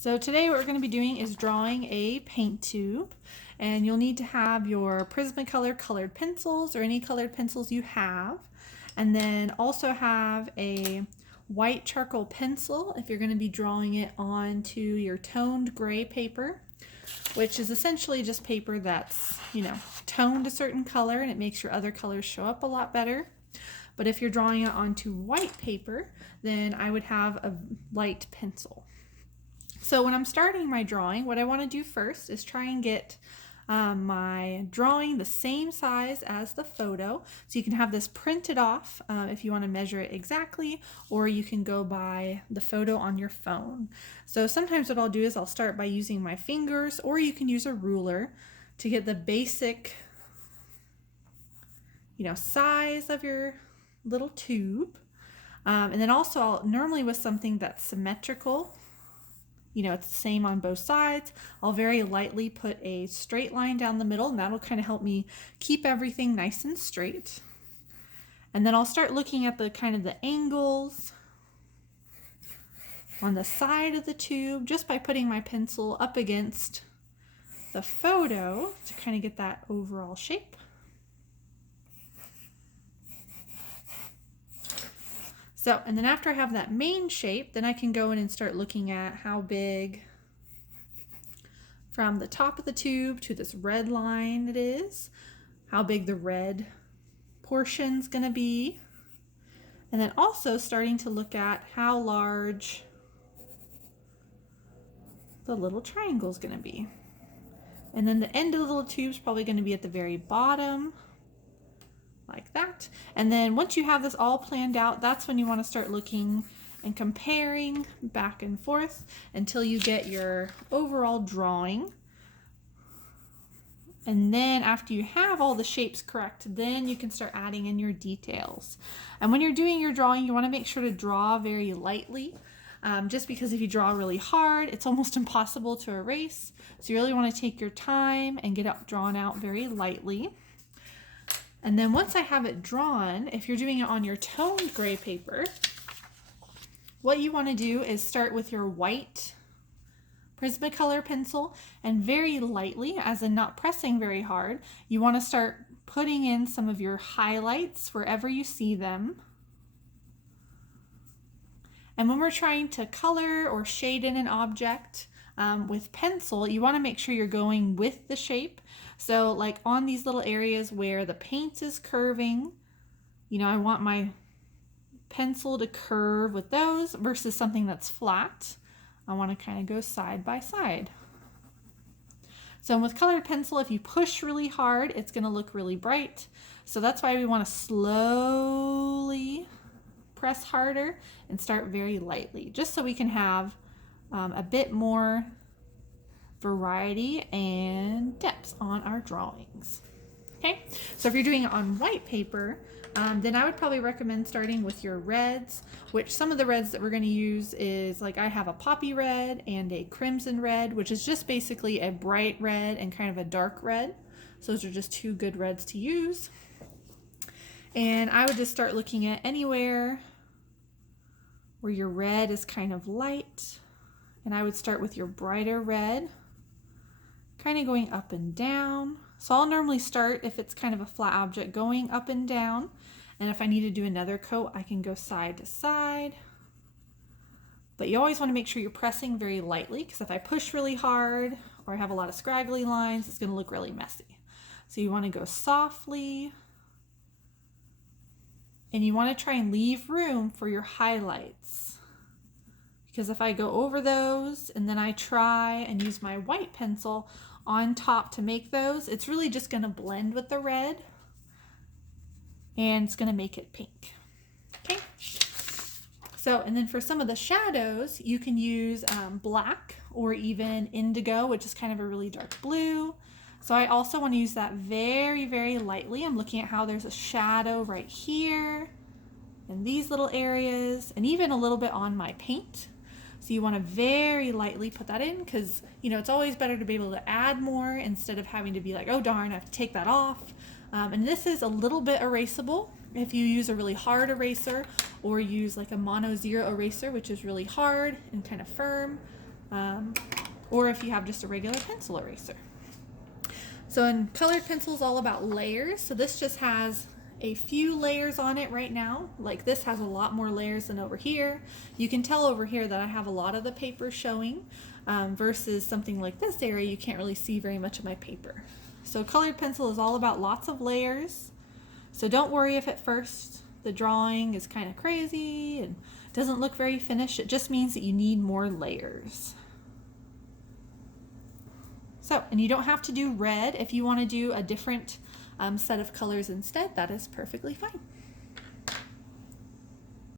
So today what we're going to be doing is drawing a paint tube, and you'll need to have your Prismacolor colored pencils or any colored pencils you have, and then also have a white charcoal pencil if you're going to be drawing it onto your toned gray paper, which is essentially just paper that's, toned a certain color and it makes your other colors show up a lot better. But if you're drawing it onto white paper, then I would have a light pencil. So when I'm starting my drawing, what I want to do first is try and get my drawing the same size as the photo. So you can have this printed off if you want to measure it exactly, or you can go by the photo on your phone. So sometimes what I'll do is I'll start by using my fingers, or you can use a ruler to get the basic size of your little tube. And then also I'll normally with something that's symmetrical, it's the same on both sides, I'll very lightly put a straight line down the middle, and that'll kind of help me keep everything nice and straight. And then I'll start looking at the angles on the side of the tube just by putting my pencil up against the photo to kind of get that overall shape. So, and then after I have that main shape, then I can go in and start looking at how big from the top of the tube to this red line it is, how big the red portion's gonna be, and then also starting to look at how large the little triangle's gonna be. And then the end of the little tube's probably gonna be at the very bottom, like that. And then once you have this all planned out, that's when you want to start looking and comparing back and forth until you get your overall drawing. And then after you have all the shapes correct, then you can start adding in your details. And when you're doing your drawing, you want to make sure to draw very lightly, just because if you draw really hard, it's almost impossible to erase. So you really want to take your time and get it drawn out very lightly. And then once I have it drawn, if you're doing it on your toned gray paper, what you want to do is start with your white Prismacolor pencil, and very lightly, as in not pressing very hard, you want to start putting in some of your highlights wherever you see them. And when we're trying to color or shade in an object with pencil, you want to make sure you're going with the shape. So like on these little areas where the paint is curving, I want my pencil to curve with those versus something that's flat. I want to kind of go side by side. So with colored pencil, if you push really hard, it's going to look really bright. So that's why we want to slowly press harder and start very lightly, just so we can have a bit more variety and depth on our drawings. Okay, so if you're doing it on white paper, then I would probably recommend starting with your reds, which some of the reds that we're going to use is, like, I have a poppy red and a crimson red, which is just basically a bright red and kind of a dark red. So those are just two good reds to use. And I would just start looking at anywhere where your red is kind of light, and I would start with your brighter red, kind of going up and down. So I'll normally start, if it's kind of a flat object, going up and down. And if I need to do another coat, I can go side to side. But you always want to make sure you're pressing very lightly, because if I push really hard or I have a lot of scraggly lines, it's going to look really messy. So you want to go softly. And you want to try and leave room for your highlights, because if I go over those and then I try and use my white pencil on top to make those, it's really just going to blend with the red and it's going to make it pink. Okay. So, and then for some of the shadows, you can use black or even indigo, which is kind of a really dark blue. So I also want to use that very, very lightly. I'm looking at how there's a shadow right here in these little areas, and even a little bit on my paint. So you want to very lightly put that in, because it's always better to be able to add more instead of having to be like, oh darn, I have to take that off. And this is a little bit erasable if you use a really hard eraser, or use like a mono zero eraser, which is really hard and kind of firm. or if you have just a regular pencil eraser. So in colored pencil is all about layers. So this just has a few layers on it right now. Like this has a lot more layers than over here. You can tell over here that I have a lot of the paper showing versus something like this area, you can't really see very much of my paper. So colored pencil is all about lots of layers. So don't worry if at first the drawing is kind of crazy and doesn't look very finished. It just means that you need more layers. So, and you don't have to do red. If you want to do a different set of colors instead, that is perfectly fine.